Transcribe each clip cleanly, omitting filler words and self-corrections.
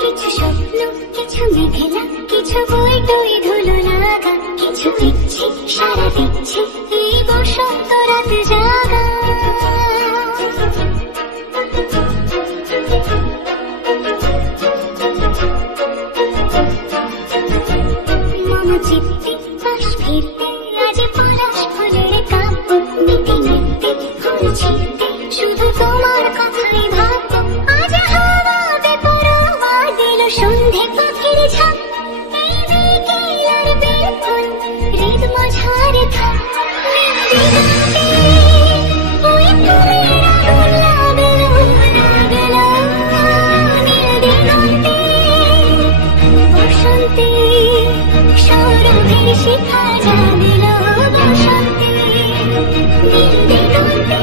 কিছু স্বপ্ন, কিছু মেঘলা, কিছু বই টই ধুলো লাগা, কিছু ইচ্ছে সারা দিচ্ছে এই বসন্ত রাত জাগা। মম চিত্তে পাশ ফিরতে আজ পলাশ ফুলের কাব্য, নিতে নিতে ফুল ছিঁড়তে শুধু তোমার কথাই ভাববো। আজ হাওয়া বেপরোয়া দিল সন্ধে পাখির ঝাঁক, এই বিকেল আর বেলফুল হৃদ মাঝারে থাক। ওই ফুলের আগুন লাগলো লাগলো নীল দিগন্তে, বসন্তে সৌরভের শিখা জাগল, বসন্তে নীল দিগন্তে।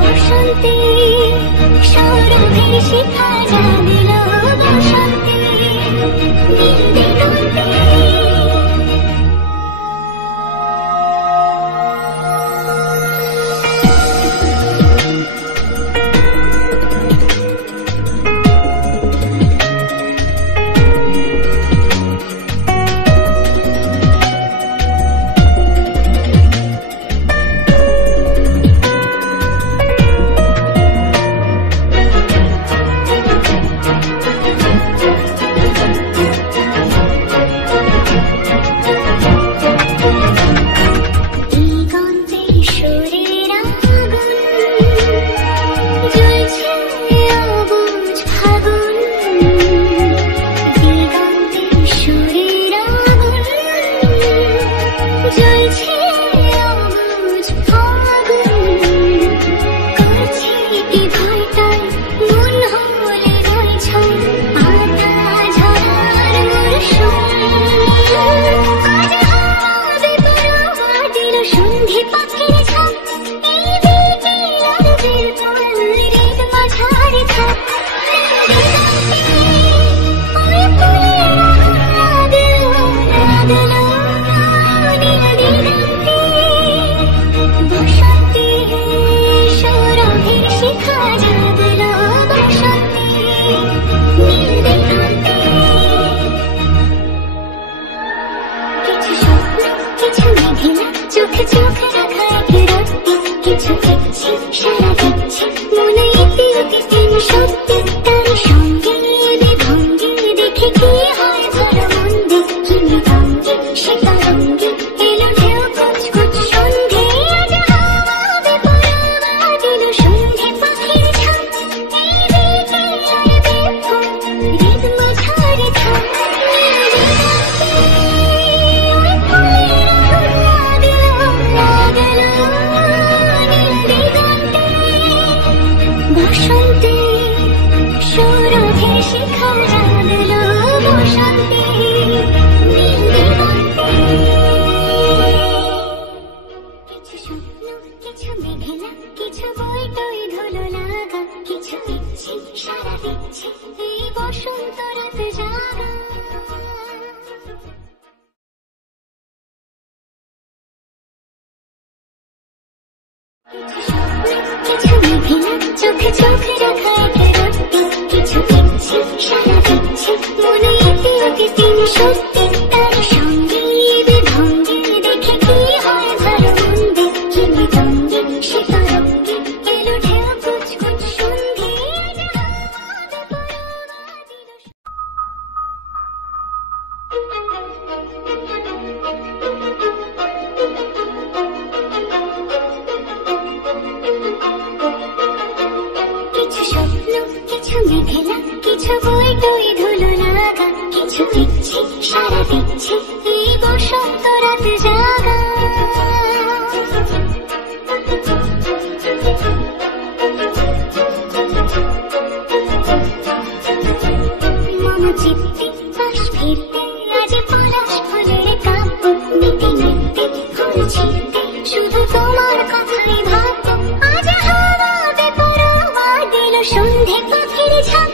বসন্তে শিখা জাগল বসন্তে নীল দিগন্তে। সন্ধে পাখির ঝাঁক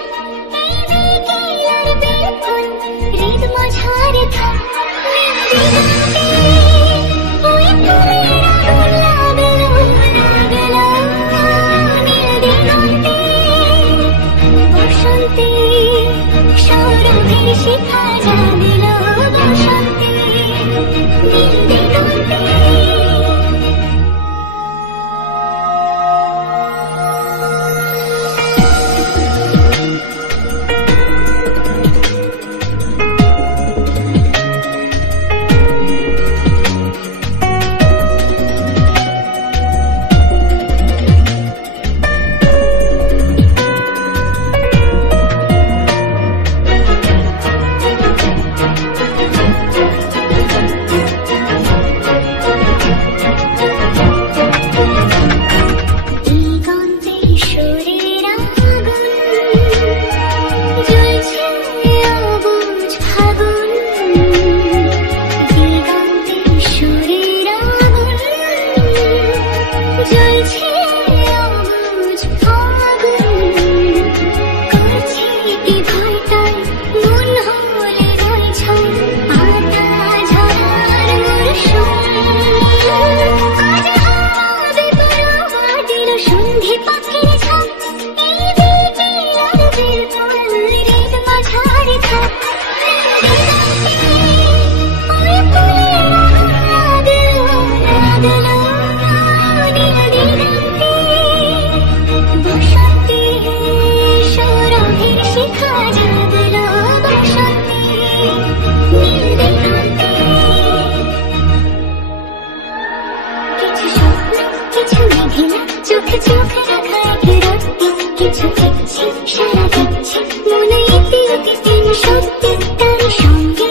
চোখে চোখে রাখা এক রক্তি কিছু দেখছি সারা দিচ্ছে মনে ইতি অতীতে সত্যি তার সঙ্গে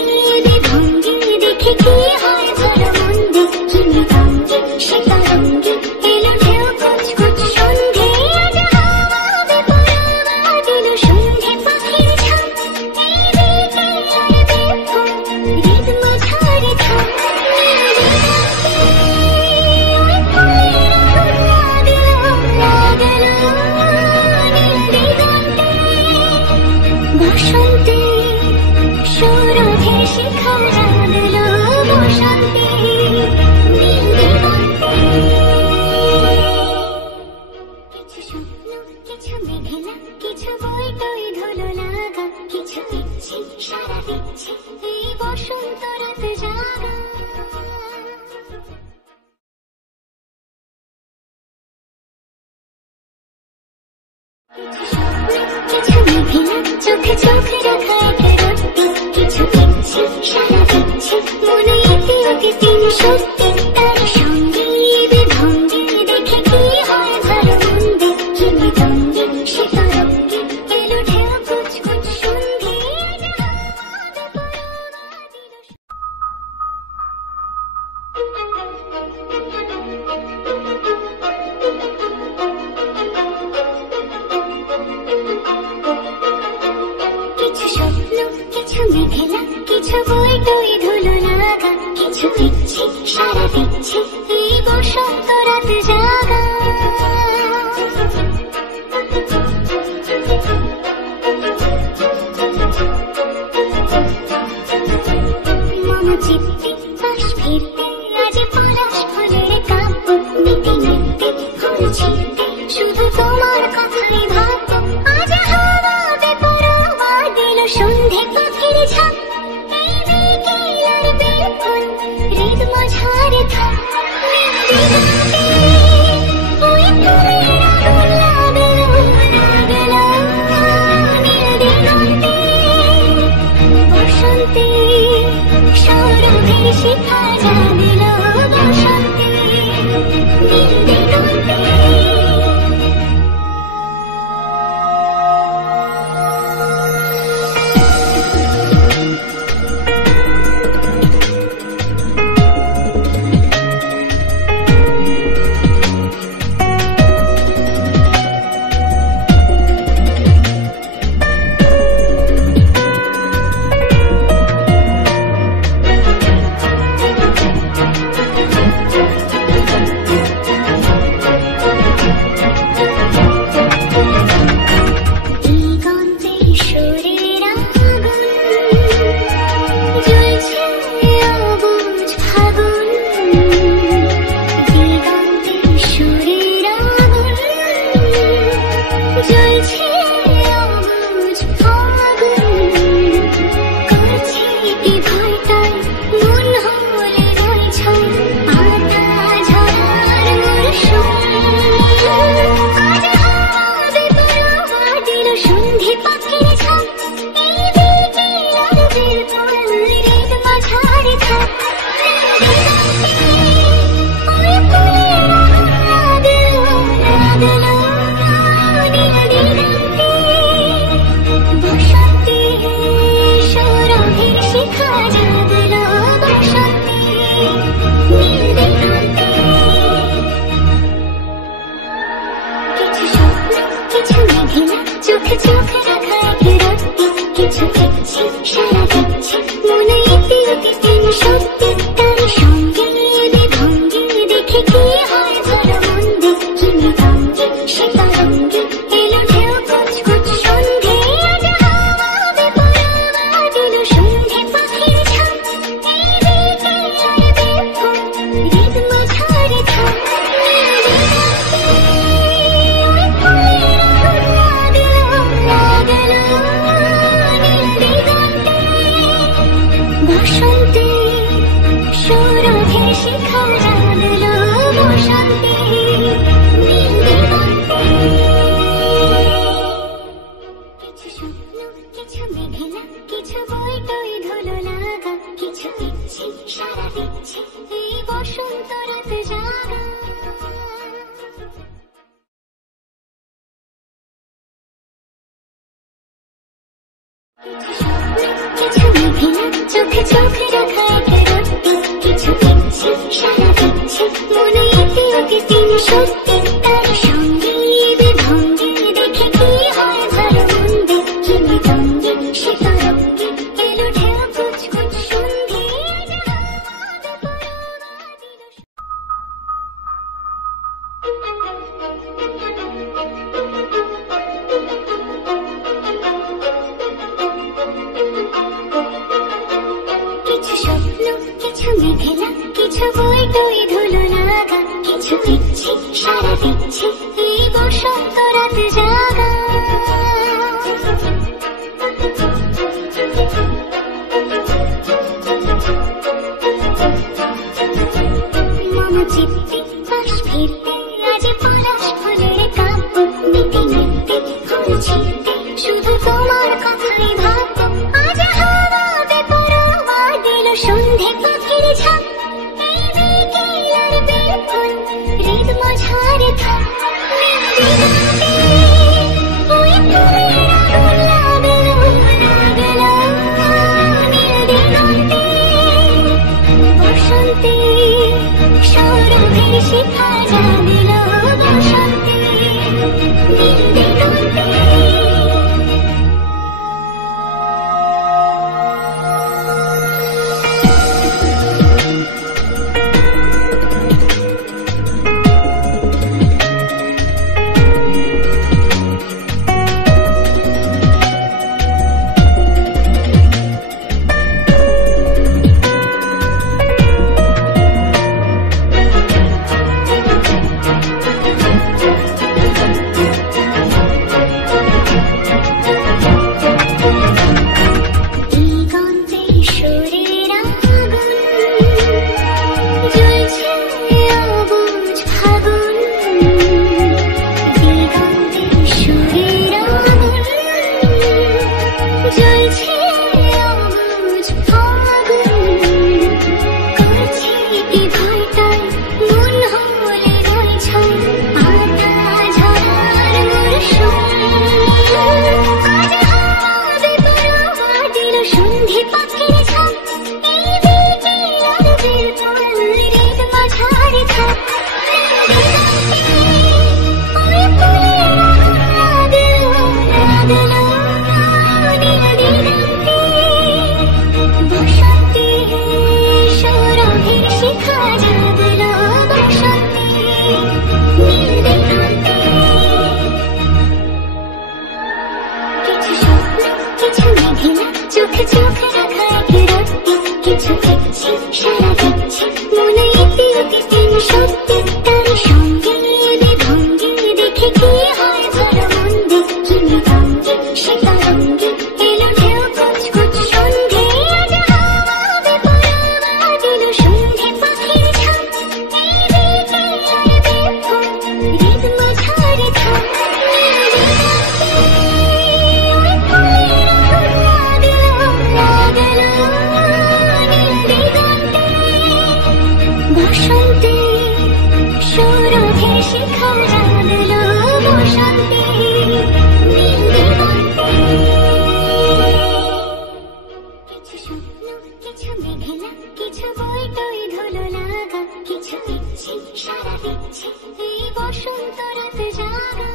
ভঙ্গি দেখে কি হয় ভালো মন্দে কি মৃদঙ্গে সে তরঙ্গে এলো ঢেউ কুচকুচ সন্ধে আজ হাওয়া বেপরোয়া দিল সন্ধে পাখির ঝাঁক এই বিকেল আর বেফোন রিদম ঝাড়ে থাক বসন্তে সৌরভে শিখা জাগলো বসন্তে কিছু স্বপ্ন কিছু মেঘলা কিছু বই টই ধুলো লাগা কিছু ইচ্ছে সারা দিচ্ছে এই বসন্ত রাত জাগা কিছু মেঘলা চোখে চোখে রাখা এক রক্তি কিছু ইচ্ছে সারা দিচ্ছে মনে ইতি অতীতে সত্যি তার সঙ্গে ভঙ্গি দেখে কি হয় ভালো মন্দে কি মৃদঙ্গে সে তরঙ্গে এলো ঢেউ কুচকুচ সন্ধে কিছু স্বপ্ন কিছু মেঘলা কিছু বই টই ধুলো লাগা কিছু ইচ্ছে সারা দিচ্ছে এই বসন্ত রাত জাগা মম চিত্তে পাশ ফিরতে আজ পলাশ ফুলের কাব্য নিতে নিতে ফুল ছিঁড়তে শুধু তোমার কথাই ভাববো আজ হাওয়া বেপরোয়া দিল সন্ধে পাখির ঝাঁক এই বিকেল আর বেফোন রিদম ঝাড়ে থাক ওই ফুলের আগুন লাগলো নীল দিগন্তে বসন্তে সৌরভে শিখা জাগলো বসন্তে নীল দিগন্তে চোখে চোখে রাখা এক রক্তি কিছু ইচ্ছে সারা দিচ্ছে মনে ইতি অতীতে সত্যি তার সঙ্গে ভঙ্গি দেখে কি হয় ভালো মন্দে কি মৃদঙ্গে সে তরঙ্গে এলো ঢেউ কুচকুচ সন্ধে আজ হাওয়া বেপরোয়া দিল সন্ধে পাখির ঝাঁক এই বিকেল আর বেফোন রিদম ঝাড়ে থাক বসন্তে সৌরভে শিখা জাগলো বসন্তে নীল দিগন্তে কিছু মেঘলা চোখে চোখ রাখা এক রাত্রি, কিছু ইচ্ছে সারা দিচ্ছে মনে এতে ওকে দিন সত্যি, তার সঙ্গে বিভঙ্গে দেখে কি হয় ভালো মন্দে, কি মৃদঙ্গে সে তরঙ্গে এলো ঢেউ কুচকুচ সন্ধে। কিছু স্বপ্ন কিছু মেঘলা কিছু বই টই ধুলো লাগা, কিছু ইচ্ছে সারা দিচ্ছে এই বসন্ত রাত জাগা। মম চিত্তে পাশ ফিরতে আজ পলাশ ফুলের কাব্য, নিতে নিতে ফুল ছিঁড়তে শুধু তোমার কথাই ভাববো। আজ হাওয়াতে পরোয়া দিল সন্ধে পাখির ঝাঁক, এই বিকেল আর বেলফুল হৃদ মাঝারে থাক। ওই ফুলের আগুন লাগলো লাগলো নীল দিগন্তে, বসন্তে সৌরভের শিখা জাগল বসন্তে নীল দিগন্তে। চোখে চোখ রাখা এক রাত্রি, কিছু ইচ্ছে সারা দিচ্ছে মনে এতে ওকে দিন সত্যি, তার সঙ্গে বিভঙ্গে দেখে কি হয় ভালো মন্দে, কি মৃদঙ্গে সে তরঙ্গে এলো ঢেউ কুচকুচ সন্ধে। আজ হাওয়াতে পরোয়া দিল সন্ধে পাখির ঝাঁক, এই বিকেল আর বেলফুল হৃদ মাঝারে থাক। বসন্তে সৌরভের শিখা জাগল বসন্তে নীল দিগন্তে। কিছু স্বপ্ন কিছু মেঘলা কিছু বই টই ধুলো লাগা, কিছু ইচ্ছে সারা দিচ্ছে এই বসন্ত রাত জাগা।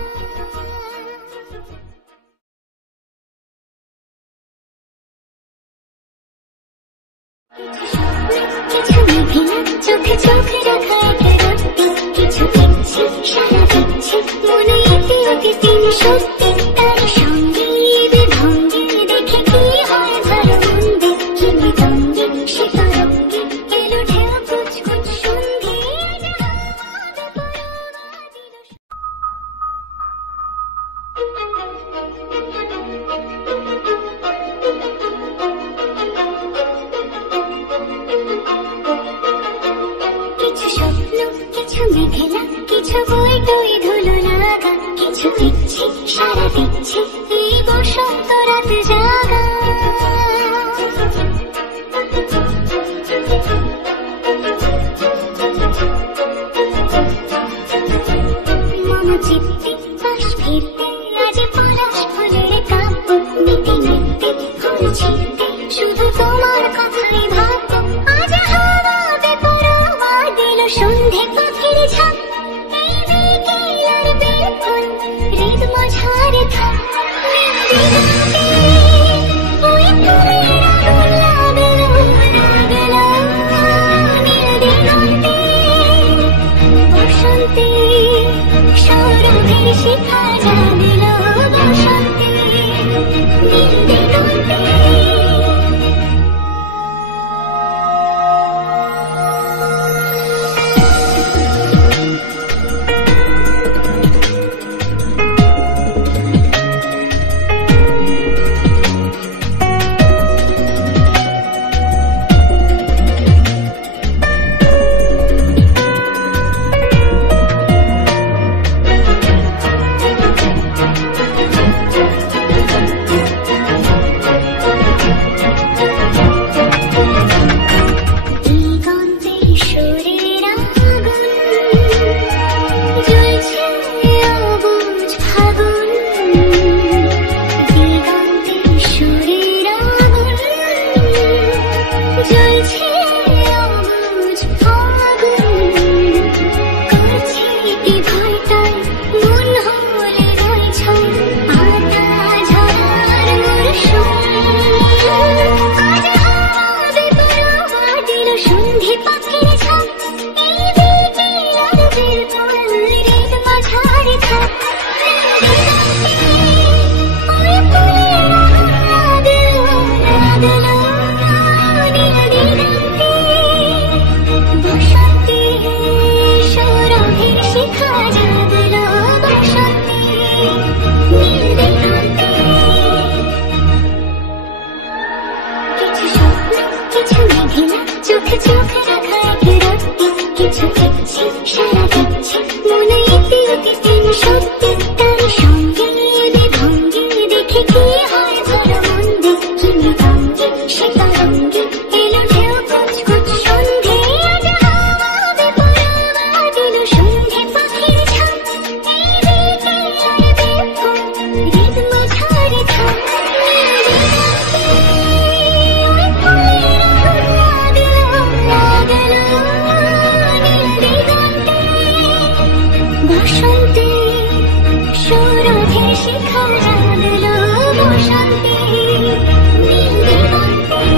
কিছু মেঘলা চোখে চোখ রাখা এক রাত্রি, কিছু ইচ্ছে সারা দিচ্ছে মনে এতে ওকে দিন সত্যি, তার সঙ্গে বিভঙ্গে দেখে কি হয় ভালো মন্দে, কি মৃদঙ্গে সে তরঙ্গে এলো ঢেউ কুচকুচ সন্ধে। কিছু স্বপ্ন কিছু মেঘলা কিছু বই টই ধুলো লাগা, কিছু ইচ্ছে সারা দিচ্ছে এই বসন্ত রাত জাগা। মম চিত্তে পাশ ফিরতে আজ পলাশ ফুলের কাব্য, নিতে নিতে সত্যি তার সঙ্গে বিভঙ্গি দেখে কি হয় ভালো মন্দে কি মৃদঙ্গে সে তরঙ্গে এলো ঢেউ কুচকুচ সন্ধে আজ হাওয়া বেপরোয়া দিল সন্ধে পাখির ঝাঁক এই বিকেল আর বেফুল রিদম ঝাড়ে থাক বসন্তে সৌরভে শিখা জাগলো বসন্তে নীল দিগন্তে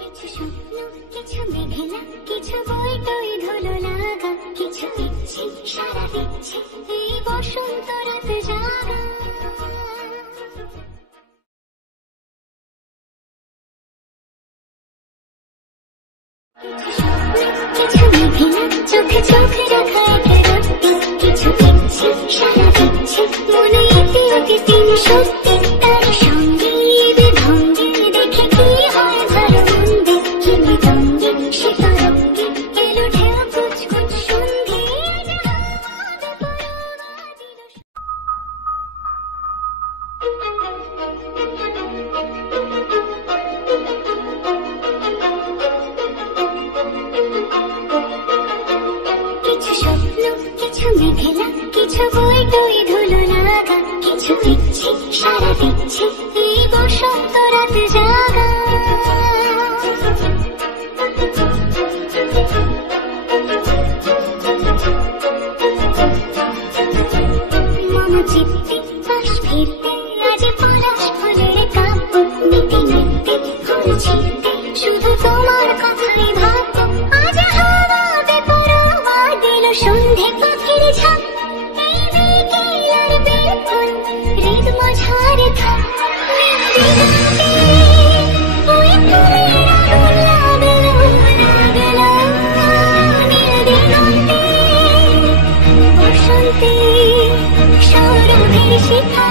কিছু স্বপ্ন কিছু মেঘলা কিছু বই টই ধুলো লাগা কিছু ইচ্ছে সারা দিচ্ছে এই বসন্ত রাত জাগা কিছু মেঘলা চোখে চোখে রাখা একটা রত্তি কিছু ইচ্ছে সারা দিচ্ছে মনে এতে অতি তিন সত্যি তার সঙ্গে বিভঙ্গি দেখে কি হয় ভালো মন্দে কি মৃদঙ্গে সে তরঙ্গে এলো ঢেউ কুচকুচ সন্ধে আজ হাওয়া বেপরোয়া দিল কিছু স্বপ্ন কিছু মেঘলা কিছু বই টই ধুলো লাগা কিছু ইচ্ছে সারা দিচ্ছে এই বসন্ত রাত জাগা মম চিত্তে পাশ ফিরতে আজ পলাশ ফুলের কাব্য নিতে নিতে ফুল ছিঁড়তে শুধু তোমার কথাই ভাববো আজ হাওয়া বেপরোয়া দিল সন্ধে পাখির ঝাঁক এই বিকেল আর বেফুল রিদম ঝাড়ে থাক দিগন্তে ওই ফুলের আগুন লাগলো নীল দিগন্তে বসন্তে সৌরভে শিখা